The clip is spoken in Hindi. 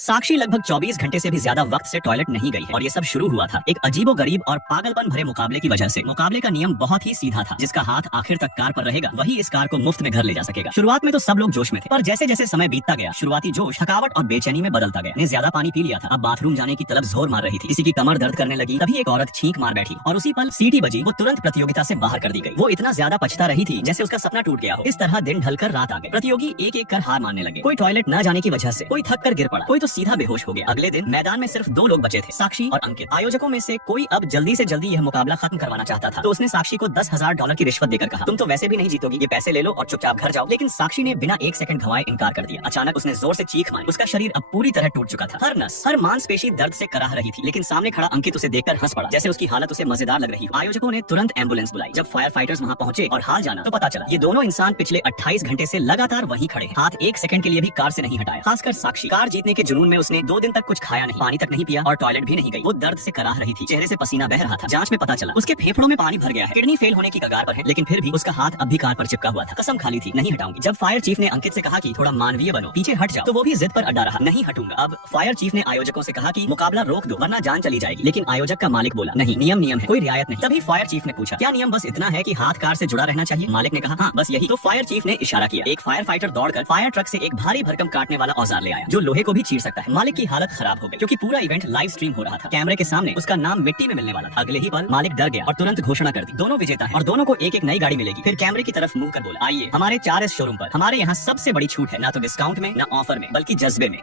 साक्षी लगभग 24 घंटे से भी ज्यादा वक्त से टॉयलेट नहीं गई है और ये सब शुरू हुआ था एक अजीबोगरीब और पागलपन भरे मुकाबले की वजह से। मुकाबले का नियम बहुत ही सीधा था, जिसका हाथ आखिर तक कार पर रहेगा वही इस कार को मुफ्त में घर ले जा सकेगा। शुरुआत में तो सब लोग जोश में थे, पर जैसे जैसे समय बीतता गया शुरुआती जोश थकावट और बेचैनी में बदलता गया। ने ज्यादा पानी पी लिया था, अब बाथरूम जाने की तलब जोर मार रही थी। किसी की कमर दर्द करने लगी, तभी एक औरत छींक मार बैठी और उसी पल सीटी बजी, वो तुरंत प्रतियोगिता से बाहर कर दी गई। वो इतना ज्यादा पछता रही थी जैसे उसका सपना टूट गया हो। इस तरह दिन ढलकर रात आ गई। प्रतियोगी एक एक कर हार मानने लगे। कोई टॉयलेट न जाने की वजह से, कोई थक कर गिर पड़ा, कोई तो सीधा बेहोश हो गया। अगले दिन मैदान में सिर्फ 2 लोग बचे थे, साक्षी और अंकित। आयोजकों में से कोई अब जल्दी से जल्दी यह मुकाबला खत्म करवाना चाहता था, तो उसने साक्षी को $10,000 की रिश्वत देकर कहा, तुम तो वैसे भी नहीं जीतोगी, ये पैसे ले लो और चुपचाप घर जाओ। लेकिन साक्षी ने बिना 1 सेकंड गंवाए इनकार कर दिया। अचानक उसने जोर से चीख मारी। उसका शरीर अब पूरी तरह टूट चुका था। हर नस, हर मांसपेशी दर्द से कराह रही थी। लेकिन सामने खड़ा अंकित उसे देखकर हंस पड़ा, जैसे उसकी हालत उसे मजेदार लग रही हो। आयोजकों ने तुरंत एम्बुलेंस बुलाई। जब फायर फाइटर्स वहाँ पहुंचे और हाल जाना, तो पता चला ये दोनों इंसान पिछले 28 घंटे से लगातार वहीं खड़े हैं। हाथ 1 सेकंड के लिए भी कार से नहीं हटाया। खासकर साक्षी, कार जीतने के जुनून में उसने 2 दिन तक कुछ खाया नहीं, पानी तक नहीं पिया और टॉयलेट भी नहीं गई। वो दर्द से कराह रही थी, चेहरे से पसीना बह रहा था। जांच में पता चला उसके फेफड़ों में पानी भर गया है, किडनी फेल होने की कगार पर है। लेकिन फिर भी उसका हाथ अब भी कार पर चिपका हुआ था। कसम खाली थी, नहीं हटाऊंगी। जब फायर चीफ ने अंकित से कहा कि थोड़ा मानवीय बनो, पीछे हट जाओ, तो वो भी जिद पर अड़ा रहा, नहीं हटूंगा। अब फायर चीफ ने आयोजकों से कहा कि मुकाबला रोक दो वरना जान चली जाएगी। लेकिन आयोजक का मालिक बोला, नहीं, नियम नियम है, कोई रियायत नहीं। तभी फायर चीफ ने पूछा, क्या नियम बस इतना है कि हाथ कार से जुड़ा रहना चाहिए? मालिक ने कहा, हाँ बस यही। तो फायर चीफ ने इशारा किया। एक फायर फाइटर दौड़कर फायर ट्रक से एक भारी भरकम काटने वाला औजार ले आया, जो लोहे को भी चीर सकता है। मालिक की हालत खराब हो गई, क्योंकि पूरा इवेंट लाइव स्ट्रीम हो रहा था। कैमरे के सामने उसका नाम मिट्टी में मिलने वाला था। अगले ही पल मालिक डर गया और तुरंत घोषणा कर दी, दोनों विजेता हैं और दोनों को एक एक नई गाड़ी मिलेगी। फिर कैमरे की तरफ मुंह कर बोला, आइए हमारे 4S शोरूम पर। हमारे यहाँ सबसे बड़ी छूट है, ना तो डिस्काउंट में, ना ऑफर में, बल्कि जज्बे में।